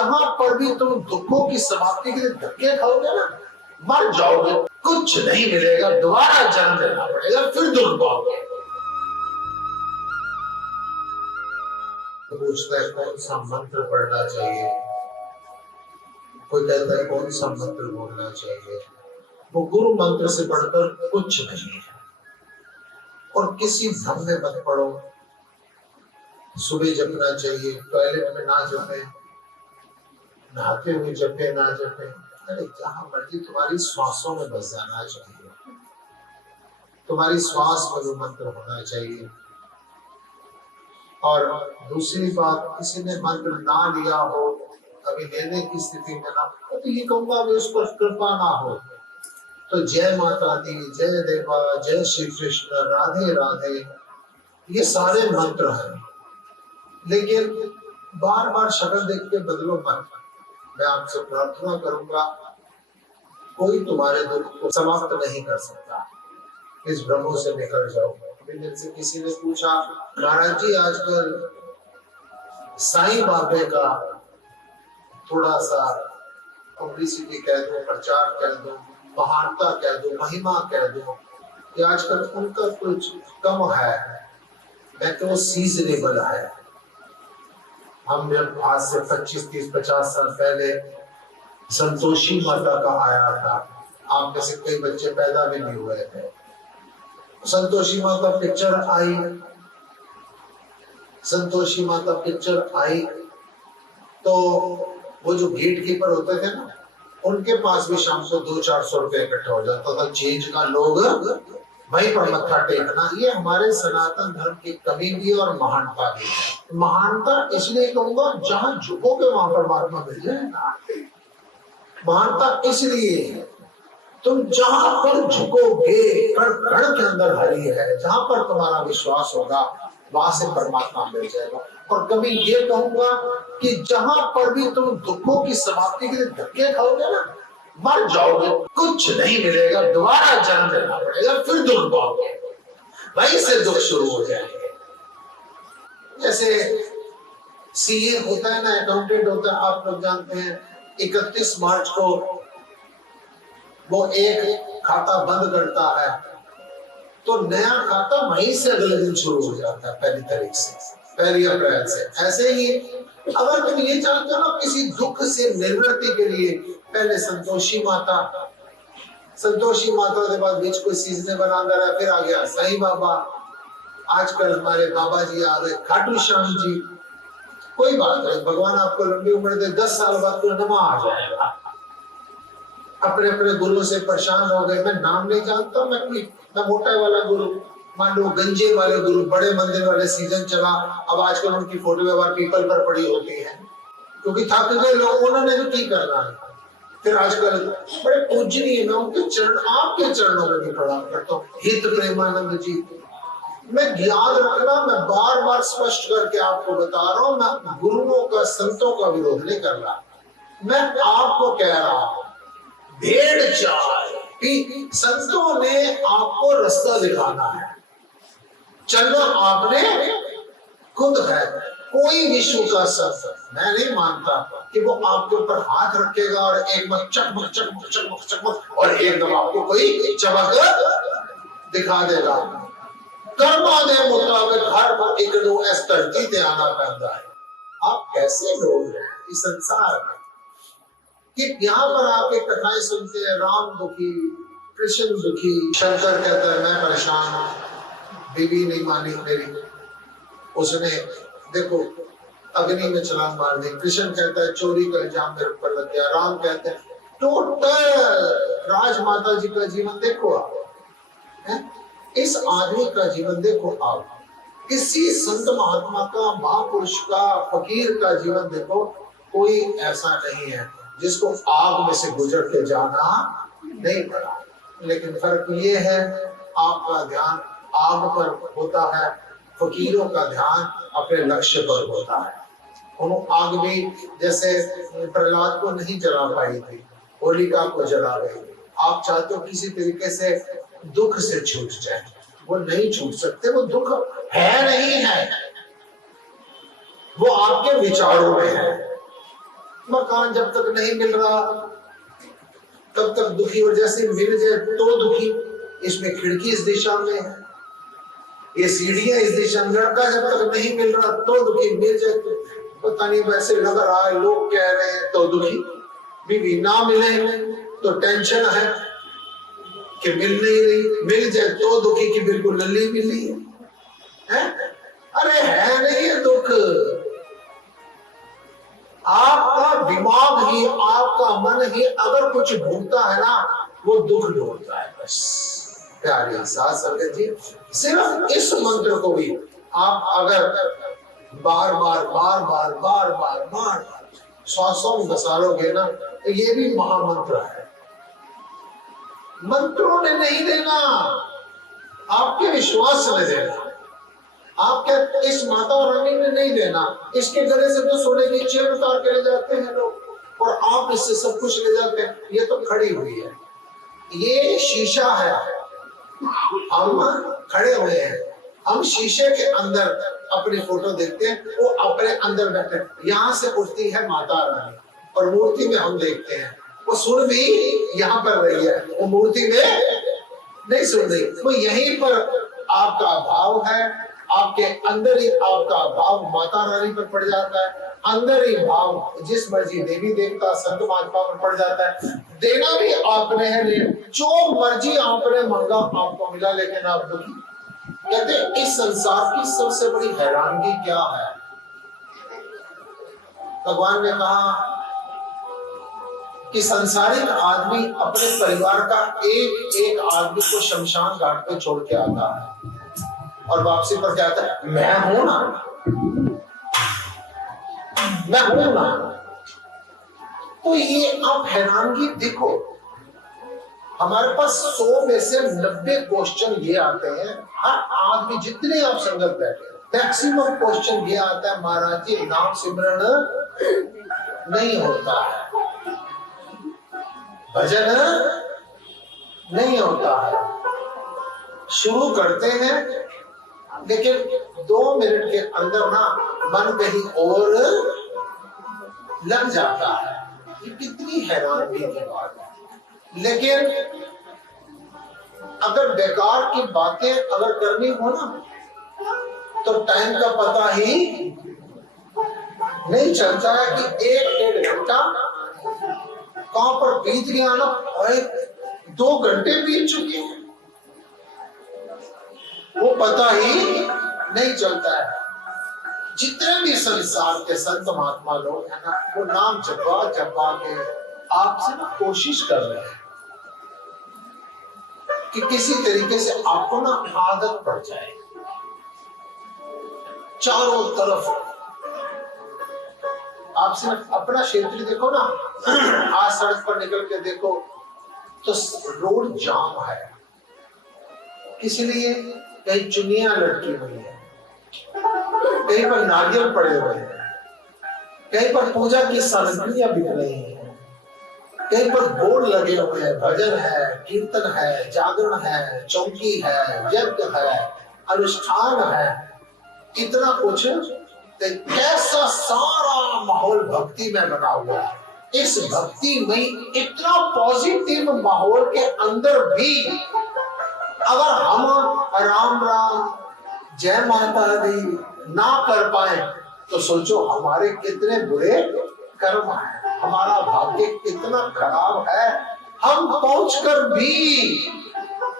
जहां पर भी तुम दुखों की समाप्ति के लिए धक्के खाओगे ना, मर जाओगे, कुछ नहीं मिलेगा, दोबारा जन्म लेना पड़ेगा, फिर दुख पाओगे। पूछता है कौन सा मंत्र पढ़ना चाहिए, कोई कहता है कौन सा मंत्र बोलना चाहिए। वो गुरु मंत्र से बढ़कर कुछ नहीं है। और किसी भ्रम में मत पड़ो। सुबह जपना चाहिए, टॉयलेट में ना जपे, नहाते हुए जपे ना जपे, अरे जहां मर्जी तुम्हारी श्वासों में बस जाना चाहिए, तुम्हारी श्वास में वो मंत्र होना चाहिए। और दूसरी बात, किसी ने मंत्र ना लिया हो, अभी लेने की स्थिति में ना, तो ये कहूंगा उस पर कृपा ना हो तो जय माता दी, जय देवा, जय श्री कृष्ण, राधे राधे, ये सारे मंत्र हैं। लेकिन बार बार शक्ल देख के बदलो मत। मैं आपसे प्रार्थना करूंगा, कोई तुम्हारे दुख को समाप्त नहीं कर सकता, इस भ्रमों से निकल जाओ। से किसी ने पूछा, महाराज जी आजकल साईं बाबे का थोड़ा सा पब्लिसिटी कह दो, प्रचार कह दो, महानता कह दो, महिमा कह दो, कि आजकल उनका कुछ कम है। मैं तो सीजनेबल है। हम जब आज से 25, 30, 50 साल पहले संतोषी माता का आया था, आप में से कई बच्चे पैदा भी नहीं हुए थे। संतोषी माता पिक्चर आई, संतोषी माता पिक्चर आई तो वो जो गेट कीपर होते थे ना, उनके पास भी शाम को 200-400 रुपए इकट्ठा हो जाता था चेंज का। लोग वहीं पर मत्था टेकना, ये हमारे सनातन धर्म की कमी भी और महानता भी है। महानता इसलिए कहूंगा, जहां झुकोगे वहां पर परमात्मा मिल जाएगा। महानता इसलिए तुम जहां पर झुकोगे, कण कण के अंदर हरि है, जहां पर तुम्हारा विश्वास होगा वहां से परमात्मा मिल जाएगा। और कभी ये कहूंगा कि जहां पर भी तुम दुखों की समाप्ति के लिए धक्के खाओगे ना, मर जाओगे, कुछ नहीं मिलेगा, दोबारा जन्म लेना पड़ेगा, फिर दुख पाओगे, वहीं से दुख शुरू हो जाएंगे। जैसे सीए होता है ना, अकाउंटेंट होता है, आप लोग जानते हैं 31 मार्च को वो एक खाता बंद करता है तो नया खाता वहीं से अगले दिन शुरू हो जाता है, 1 तारीख से, 1 अप्रैल से। ऐसे ही अगर तुम ये चाहते हो ना किसी दुख से निवृत्ति के लिए, पहले संतोषी माता के बाद बीच कोई सीजनेबल आ रहा है, फिर आ गया साईं बाबा, आजकल हमारे बाबा जी आ गए खाटू श्याम जी। कोई बात नहीं, भगवान आपको लंबी उम्र दे, 10 साल बाद तो नमा आ जाएगा। अपने अपने गुरु से परेशान हो गए, मैं नाम नहीं जानता, मैं मोटा वाला गुरु, मान लो गंजे वाले गुरु, बड़े मंदिर वाले, सीजन चला, अब आजकल उनकी फोटो व्यवहार पीपल पर पड़ी होती है, क्योंकि थक गए लोग, उन्होंने भी की करना है। फिर आजकल बड़े पूजनीय, मैं उनके चरण, आपके चरणों में भी प्रणाम करता हूँ, हित प्रेमानंद जी। मैं याद रखना, मैं बार बार स्पष्ट करके आपको बता रहा हूँ, मैं गुरुओं का, संतों का विरोध नहीं कर रहा, मैं आपको कह रहा हूँ, भेड़ चाल, संतों ने आपको रास्ता दिखाना है, चलना आपने खुद है। कोई विश्व का संत, मैं नहीं मानता कि वो आपके ऊपर हाथ रखेगा और एक बार चकमक चकमक चकमक चकमक और एकदम आपको कोई चमक दिखा देगा। कर्मा दे मुताबिक हर बार एक दो इस धरती पे आना पड़ता है। आप कैसे लोग हैं इस संसार में कि यहाँ पर आप एक कथाएं सुनते हैं, राम दुखी, कृष्ण दुखी, शंकर कहता है मैं परेशान हूँ, बीवी नहीं मानी मेरी, उसने देखो अग्नि में छलांग मार दी, कृष्ण कहता है चोरी का इल्जाम मेरे ऊपर लग गया, राम कहते हैं टोटल राजमाता जी का जीवन देखो आप, इस आदमी का जीवन देखो आप, किसी संत महात्मा का, महापुरुष का, फकीर का जीवन देखो, कोई ऐसा नहीं है जिसको आग में से गुजर के जाना नहीं पड़ा। लेकिन फर्क ये है, आपका ध्यान आग पर होता है, फकीरों का ध्यान अपने लक्ष्य पर होता है। उन्होंने आग भी जैसे प्रहलाद को नहीं जला पाई थी, होलिका को जला गई। आप चाहते हो किसी तरीके से दुख से छूट जाए, वो नहीं छूट सकते, वो दुख है नहीं है, वो आपके विचारों में है। मकान जब तक नहीं मिल रहा तब तक दुखी, और जैसे मिल जाए तो दुखी। इसमें खिड़की इस दिशा में है, ये सीढ़ियां इस दिशा में, लड़का जब तक नहीं मिल रहा तो दुखी, मिल जाए तो पता नहीं वैसे लग रहा है, लोग कह रहे हैं तो दुखी। बीवी ना मिले तो टेंशन है कि मिल नहीं रही, मिल जाए तो दुखी कि बिल्कुल लल्ली मिली है? अरे है नहीं ये दुख, आपका दिमाग ही, आपका मन ही अगर कुछ ढूंढता है ना, वो दुख ढूंढता है बस। प्यारे साथ संगत जी, सिर्फ इस मंत्र को भी आप अगर बार बार बार बार बार बार बार श्वासों में बसा लोगे ना, तो ये भी महामंत्र है। मंत्रों ने नहीं देना, आपके विश्वास में देना, आपके इस माता रानी ने नहीं देना। इसके गले से तो सोने की चेन उतार के ले जाते हैं लोग, और आप इससे सब कुछ ले जाते हैं। ये तो खड़ी हुई है, ये शीशा है, हम खड़े हुए हैं, हम शीशे के अंदर अपनी फोटो देखते हैं, वो अपने अंदर बैठे। यहाँ से उठती है माता रानी और मूर्ति में हम देखते हैं, वो सुन भी यहाँ पर रही है, वो मूर्ति में नहीं सुन रही। वो यहीं पर आपका भाव है, आपके अंदर ही आपका भाव माता रानी पर पड़ जाता है, अंदर ही भाव जिस मर्जी देवी देवता संत महात्मा पर पड़ जाता है। देना भी आपने है, जो मर्जी आपने मांगा आपको मिला, लेकिन आप दुखी। कहते इस संसार की सबसे बड़ी हैरानगी क्या है? भगवान ने कहा कि संसारिक आदमी अपने परिवार का एक एक आदमी को शमशान घाट पे छोड़ के आता है, और वापसी पर क्या आता है? मैं हूं ना, मैं हूं ना। तो ये आप हैरानगी देखो, हमारे पास 100 में से 90 क्वेश्चन ये आते हैं, हर आदमी जितने आप संगत बैठे, मैक्सिमम क्वेश्चन ये आता है, महाराज जी नाम सिमरन नहीं होता है, भजन नहीं होता है, शुरू करते हैं लेकिन 2 मिनट के अंदर ना मन कहीं और लग जाता है। ये कितनी हैरानगी की बात है। लेकिन अगर बेकार की बातें अगर करनी हो ना, तो टाइम का पता ही नहीं चलता है कि 1-1.5 घंटा कहां पर बीत गया ना, और 2 घंटे बीत चुके हैं, वो पता ही नहीं चलता है। जितने भी संसार के संत महात्मा लोग हैं ना, वो नाम जपा जपा के आपसे ना कोशिश कर रहे हैं कि किसी तरीके से आपको ना आदत पड़ जाए। चारों तरफ आप सिर्फ अपना क्षेत्र देखो ना, आज सड़क पर निकल के देखो तो रोड जाम है, इसलिए कहीं चुनियां लटकी हुई है, कहीं पर नारियल पड़े हुए हैं, कहीं पर पूजा की सामग्रियां बिक रही हैं, कहीं पर बोर्ड लगे हुए हैं, भजन है, कीर्तन है, जागरण है, चौकी है, यज्ञ है, अनुष्ठान है, इतना कुछ। कैसा सारा माहौल भक्ति में बना हुआ है। इस भक्ति में इतना पॉजिटिव माहौल के अंदर भी अगर हम राम राम जय माता दी ना कर पाए, तो सोचो हमारे कितने बुरे कर्म हैं, हमारा भाग्य कितना खराब है। हम पहुंचकर भी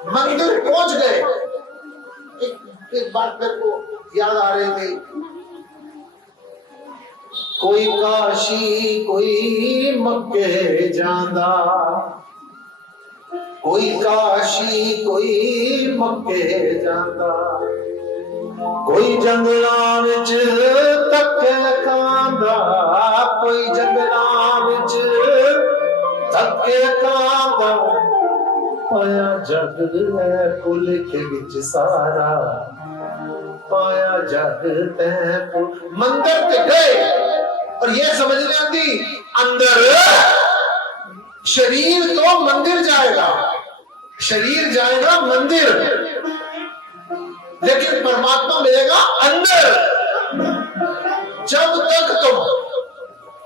मंदिर पहुंच गए। एक बात मेरे को याद आ रही थी, कोई काशी कोई मक्के जांदा, कोई काशी कोई मक्के जांदा, कोई जंगलां विच धक्के खांदा, कोई जंगलां विच धक्के खांदा, पाया जग है पुलिख विच सारा, पाया जग तै। मंदिर पे गए और ये समझ नहीं आती, अंदर शरीर तो मंदिर जाएगा, शरीर जाएगा मंदिर, लेकिन परमात्मा मिलेगा अंदर। जब तक तुम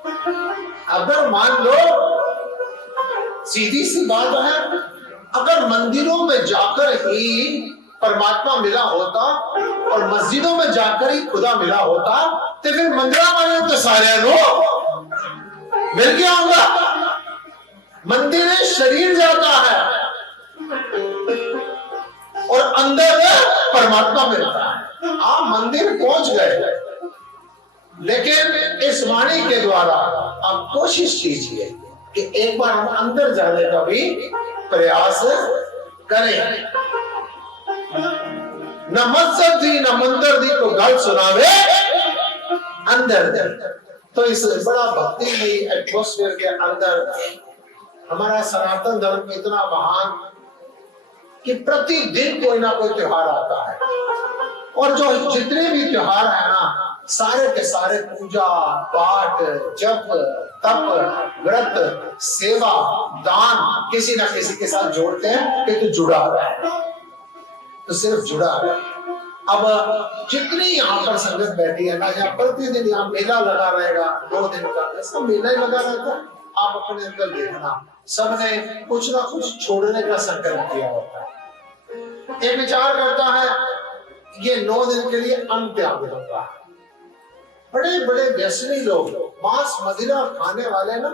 अगर मान लो, सीधी सी बात है, अगर मंदिरों में जाकर ही परमात्मा मिला होता और मस्जिदों में जाकर ही खुदा मिला होता, तो फिर मंदिर वाले तो सारे लो मिल गया होगा। मंदिर में शरीर जाता है और अंदर परमात्मा मिलता है। आप मंदिर पहुंच गए, लेकिन इस वाणी के द्वारा आप कोशिश कीजिए कि एक बार हम अंदर जाने का भी प्रयास करें। न मस्जिद थी न मंदिर थी को गल सुनावे अंदर। तो इस बड़ा भक्तिमयी एटमॉस्फेयर के अंदर हमारा सनातन धर्म इतना महान कि प्रतिदिन कोई ना कोई त्योहार आता है, और जो जितने भी त्योहार है ना, सारे के सारे पूजा पाठ, जप, तप, व्रत, सेवा, दान किसी ना किसी के साथ जोड़ते हैं कि तू जुड़ा है, तो सिर्फ जुड़ा है। अब जितनी यहाँ पर संगत बैठी है ना, यहाँ प्रतिदिन यहाँ मेला लगा रहेगा 2 दिन का, ऐसा मेला ही लगा रहता है। आप अपने अंदर देखना, सबने कुछ ना कुछ छोड़ने का संकल्प किया होता है। एक विचार करता है ये 9 दिन के लिए अन्न त्याग दूंगा। बड़े बड़े व्यसनी लोग, मांस मदिरा खाने वाले ना,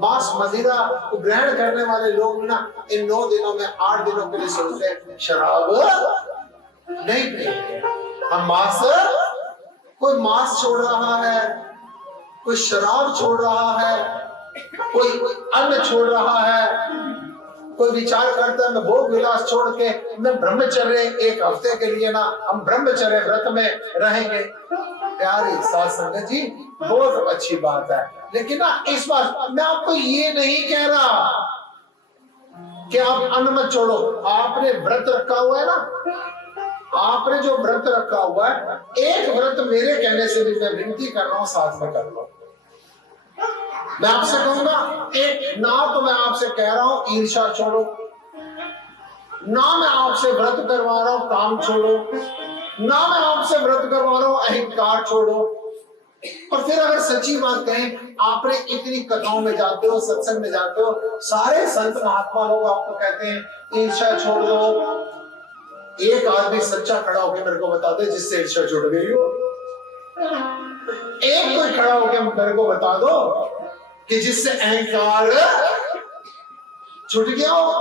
मांस मदिरा को ग्रहण करने वाले लोग ना, इन 9 दिनों में 8 दिनों के लिए सोचते हैं शराब नहीं पिएंगे हम। मांस, कोई मांस छोड़ रहा है, कोई शराब छोड़ रहा है, कोई अन्न छोड़ रहा है, कोई विचार करता है मैं भोग विलास छोड़ के मैं ब्रह्मचर्य 1 हफ्ते के लिए ना हम ब्रह्मचर्य व्रत में रहेंगे। प्यारी साथ संगत जी, बहुत अच्छी बात है, लेकिन ना इस बार मैं आपको ये नहीं कह रहा कि आप अन्न मत छोड़ो। आपने व्रत रखा हुआ है ना, आपने जो व्रत रखा हुआ है, एक व्रत मेरे कहने से भी मैं विनती कर रहा हूं साथ में कर लो। मैं आपसे कहूंगा, एक ना तो मैं आपसे कह रहा हूं ईर्ष्या छोड़ो, ना मैं आपसे व्रत करवा रहा हूं काम छोड़ो, ना मैं आपसे व्रत करवा रहा हूं अहंकार छोड़ो। और फिर अगर सच्ची बात कहें, आपने इतनी कथाओं में जाते हो, सत्संग में जाते हो, सारे संत महात्मा लोग आपको कहते हैं ईर्ष्या छोड़ दो। एक आदमी सच्चा खड़ा होकर मेरे को बता दे जिससे ईर्ष्या छूट गई हो। एक कोई खड़ा होकर मेरे को बता दो कि जिससे अहंकार छूट गया हो।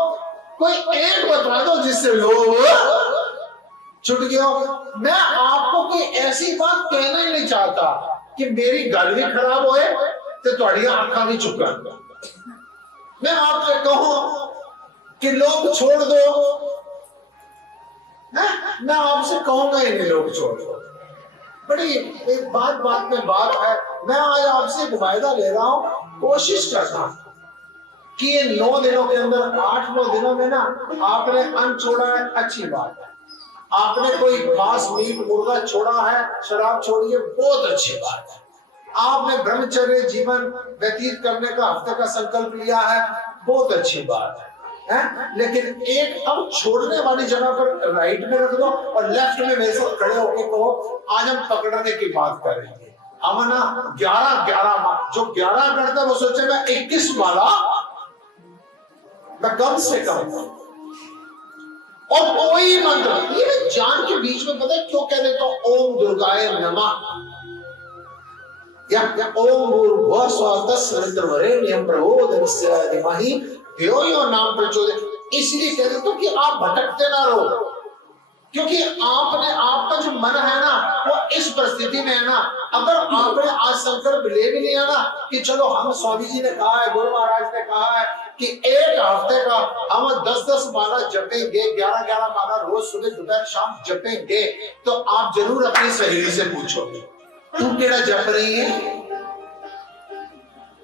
कोई एक बता दो जिससे लोभ छूट गया हो। मैं आपको कोई ऐसी बात कहना ही नहीं चाहता कि मेरी गल भी खराब होए तो तुम्हारी आंखें भी चुकन। मैं आपसे कहूं कि लोग छोड़ दो, मैं आपसे कहूंगा ही नहीं लोग छोड़ दो। बड़ी एक बात में बात है। मैं आज आपसे एक वायदा ले रहा हूं, कोशिश करना कि ये 9 दिनों के अंदर 8-9 दिनों में ना आपने अन्न छोड़ा है, अच्छी बात है। आपने कोई मांस मीट मुर्गा छोड़ा है, शराब छोड़ी है, बहुत अच्छी बात है। आपने ब्रह्मचर्य जीवन व्यतीत करने का हफ्ते का संकल्प लिया है, बहुत अच्छी बात है। लेकिन एक अब छोड़ने वाली जगह पर राइट में रख दो और लेफ्ट में मेरे साथ खड़े होकर कहो आज हम पकड़ने की बात करेंगे। हम ना 11 जो 11 करता है वो सोचे मैं 21 माला मैं कम से कम, और कोई मंत्र ये जान के बीच में पता है क्यों कह देता हूं ओम दुर्गाय नमः या ओम भूर्भुवः स्वः तत्सवितुर्वरेण्यं भर्गो देवस्य धीमहि धियो यो न प्रचोदयात्। इसलिए कह देता हूं कि आप भटकते ना रहो, क्योंकि आपका जो मन है ना वो इस परिस्थिति में है ना। अगर आपने आज संकल्प ले भी लिया ना कि चलो हम स्वामी जी ने कहा है, गुरु महाराज ने कहा है कि 1 हफ्ते का हम 10-10 माला जपेंगे, 11-11 माला रोज सुबह दोपहर शाम जपेंगे, तो आप जरूर अपनी सहेली से पूछोगे तू केड़ा जप रही है।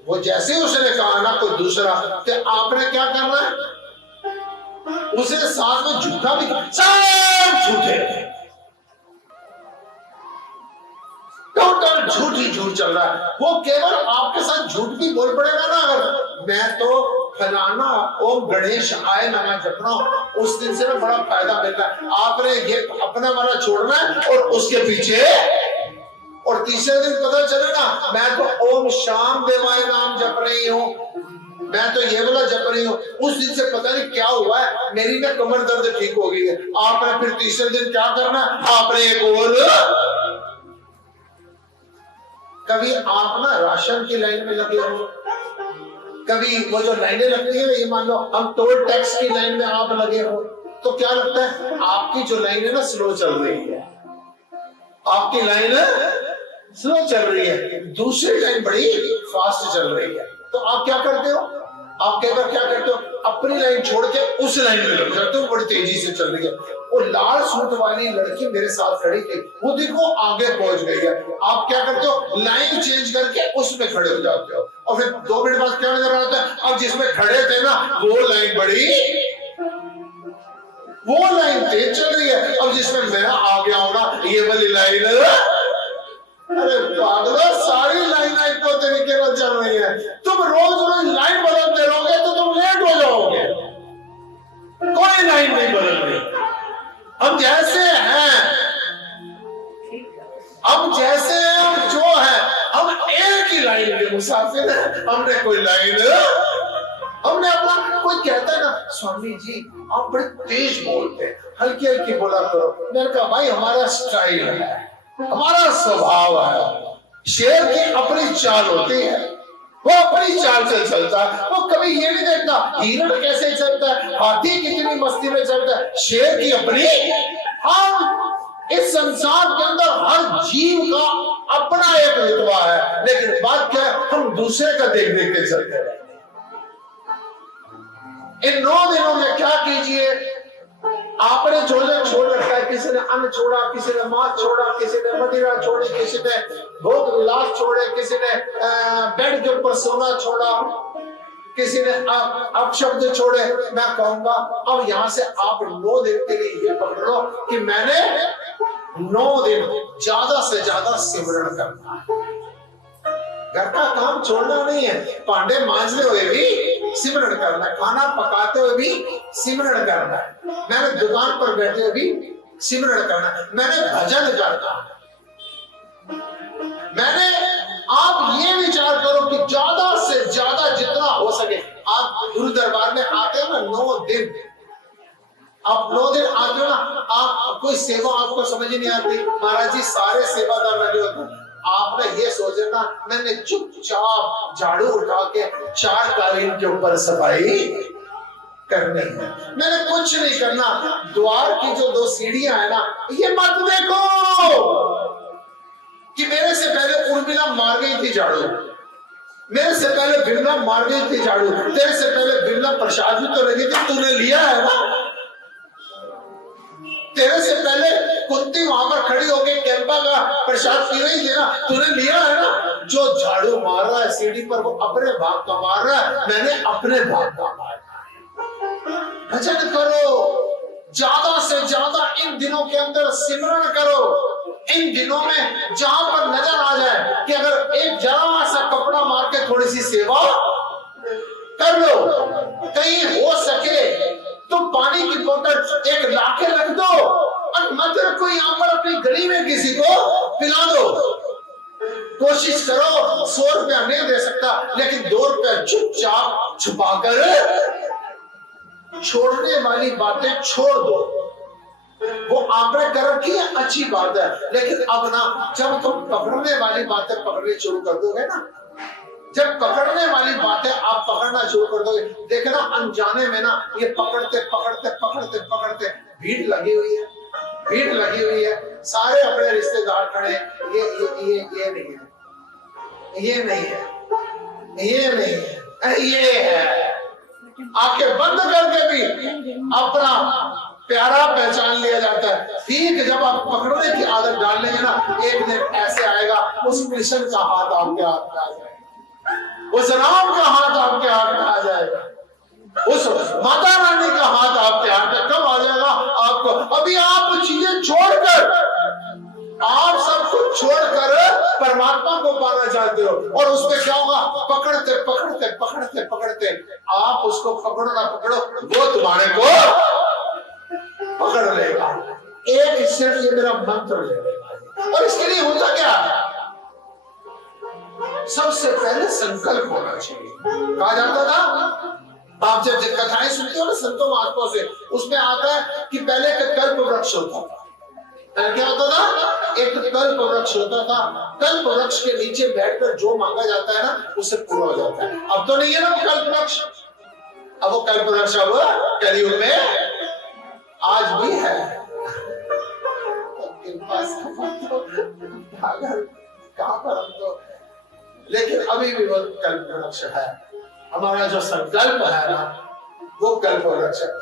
वो जैसे उसने कहा ना कोई दूसरा, तो आपने क्या करना है, उसे साथ में झूठा भी, सब झूठे, टोटल झूठ ही झूठ चल रहा है। वो केवल आपके साथ झूठ भी बोल पड़ेगा ना, अगर मैं तो फलाना ओम गणेश आय नमः जपना, उस दिन से ना बड़ा फायदा मिल रहा है। आपने ये अपना वाला छोड़ना है और उसके पीछे और तीसरे दिन पता चले ना मैं तो ओम शाम देवाय नाम जप रही हूँ, मैं तो ये वाला जप रही हूँ, उस दिन से पता नहीं क्या हुआ है, मेरी ना कमर दर्द ठीक हो गई है। आपने फिर तीसरे दिन क्या करना, आपने एक और, कभी आप ना राशन की लाइन में लगे हो, कभी वो जो लाइनें लगती है, ये मान लो हम टोल टैक्स की लाइन में आप लगे हो, तो क्या लगता है आपकी जो लाइन है ना स्लो चल रही है, आपकी लाइन स्लो चल रही है, दूसरी लाइन बड़ी फास्ट चल रही है। तो आप क्या करते हो, आप क्या करते हो, अपनी लाइन छोड़ के उस लाइन में लग जाते हो, बड़ी तेजी से चल रही है। वो लाल सूट वाली लड़की मेरे साथ खड़ी थी, वो देखो आगे पहुंच गई है, आप क्या करते हो, लाइन चेंज करके उसमें खड़े हो जाते हो, और फिर 2 मिनट बाद क्या नजर आता है, अब जिसमें खड़े थे ना वो लाइन बड़ी, वो लाइन तेज चल रही है, अब जिसमें मैं आ गया हूं ना ये वाली लाइन, अरे पागलो सारी लाइन एक दो तरीके से चल रही है, तुम रोज रोज लाइन बदलते रहोगे तो तुम लेट हो जाओगे, कोई लाइन नहीं बदल रही। हम जैसे हैं, हम जैसे हैं, हम जो है, हम एक ही लाइन के मुसाफिर हैं, हमने कोई लाइन, हमने अपना, कोई कहता है ना स्वामी जी आप बड़े तेज बोलते हैं, हल्की हल्की बोला करो, मैंने कहा भाई हमारा स्टाइल है, हमारा स्वभाव है, शेर की अपनी चाल होती है, वो अपनी चाल से चलता है, वो कभी ये नहीं देखता हिरण कैसे चलता है, हाथी कितनी मस्ती में चलता है, शेर की अपनी। हम इस संसार के अंदर हर जीव का अपना एक रुतबा है, लेकिन बात क्या है हम दूसरे का देख देख के चलते हैं। इन 9 दिनों में क्या कीजिए, आपने भोजन छोड़ रखा है, किसी ने अन्न छोड़ा, किसी ने मांस छोड़ा, किसी ने मदिरा छोड़ी, किसी ने भोग विलास छोड़े, किसी ने बेड के ऊपर सोना छोड़ा, किसी ने अपशब्द छोड़े। मैं कहूंगा अब यहां से आप 9 दिन के लिए ये पकड़ लो कि मैंने 9 दिन ज्यादा से ज्यादा सिमरन करना है, घर का काम छोड़ना नहीं है, भांडे मांजते हुए भी सिमरन करना है, खाना पकाते हुए भी सिमरन करना है, मैंने दुकान पर बैठे हुए भी सिमरन करना है, मैंने भजन करना है, मैंने, आप ये विचार करो कि ज्यादा से ज्यादा जितना हो सके, आप गुरु दरबार में आते हो ना 9 दिन, आप 9 दिन आते हो ना, आप कोई सेवा आपको समझ ही नहीं आती, महाराज जी सारे सेवादार लगे होते हैं, आपने ये सोचना मैंने चुपचाप झाड़ू उठा के 4 कालीन के ऊपर सफाई करनी है, मैंने कुछ नहीं करना, द्वार की जो 2 सीढ़ियां है ना ये मत देखो कि मेरे से पहले उर्मिला मार गई थी झाड़ू, मेरे से पहले बिमला मार गई थी झाड़ू, तेरे से पहले बिमला प्रसाद भी तो लगी थी, तूने लिया है ना, तेरे से पहले कुंती वहां पर खड़ी होकर कैंपा का प्रसाद पी रही थी ना, तूने लिया है ना। जो झाड़ू मार रहा है सीढ़ी पर वो अपने भाग का मार रहा है, मैंने अपने भाग का मारा। भजन करो, ज्यादा से ज्यादा इन दिनों के अंदर सिमरन करो, इन दिनों में जहां पर नजर आ जाए कि अगर एक जरा सा कपड़ा मार के थोड़ी सी सेवा कर लो, कहीं हो सके तो पानी की बोतल एक लाके रख दो और मत रखो यहाँ पर, अपनी गली में किसी को पिला दो। कोशिश करो, 100 रुपया नहीं दे सकता लेकिन 2 रुपया चुपचाप छुपा कर छोड़ने वाली बातें छोड़ दो। वो आपने कर रखी है अच्छी बात है, लेकिन अब ना जब तुम पकड़ने वाली बातें पकड़नी शुरू कर दोगे ना, जब पकड़ने वाली बातें आप पकड़ना शुरू कर दोगे, देखना अनजाने में ना ये पकड़ते पकड़ते पकड़ते पकड़ते भीड़ लगी हुई है, भीड़ लगी हुई है, सारे अपने रिश्तेदार खड़े, ये नहीं है, ये नहीं है, ये नहीं है, ये है। आंखें बंद करके भी अपना प्यारा पहचान लिया जाता है। ठीक जब आप पकड़ने की आदत डाल लेंगे ना, एक दिन ऐसे आएगा उस कृष्ण का हाथ आपके हाथ में आ जाएगा, उस राम का हाथ आपके हाथ में आ जाएगा, उस माता रानी का हाथ आपके हाथ में कब आ जाएगा आपको। अभी आप चीजें छोड़कर, आप सब कुछ छोड़कर परमात्मा को पाना चाहते हो, और उसमें क्या होगा, पकड़ते पकड़ते पकड़ते पकड़ते आप उसको पकड़ो ना पकड़ो, वो तुम्हारे को पकड़ लेगा। एक सिर्फ ये मेरा मंत्र ले लेगा। और इसके लिए होता क्या, सबसे पहले संकल्प होना चाहिए। कहा जाता था, आप जब कथाएं सुनते हो ना संतों महात्माओं से, उसमें आता है कि पहले एक कल्प वृक्ष होता था। क्या होता था? एक कल्प वृक्ष होता था। कल्प वृक्ष के नीचे बैठकर जो मांगा जाता है ना, उससे पूरा हो जाता है। अब तो नहीं है ना वो कल्प वृक्ष। अब वो कल्प वृक्ष अब कलयुग में आज भी है। कहां पर हम तो, लेकिन अभी भी वो कल्प वृक्ष है। हमारा जो संकल्प है ना, वो कल्प वृक्ष है।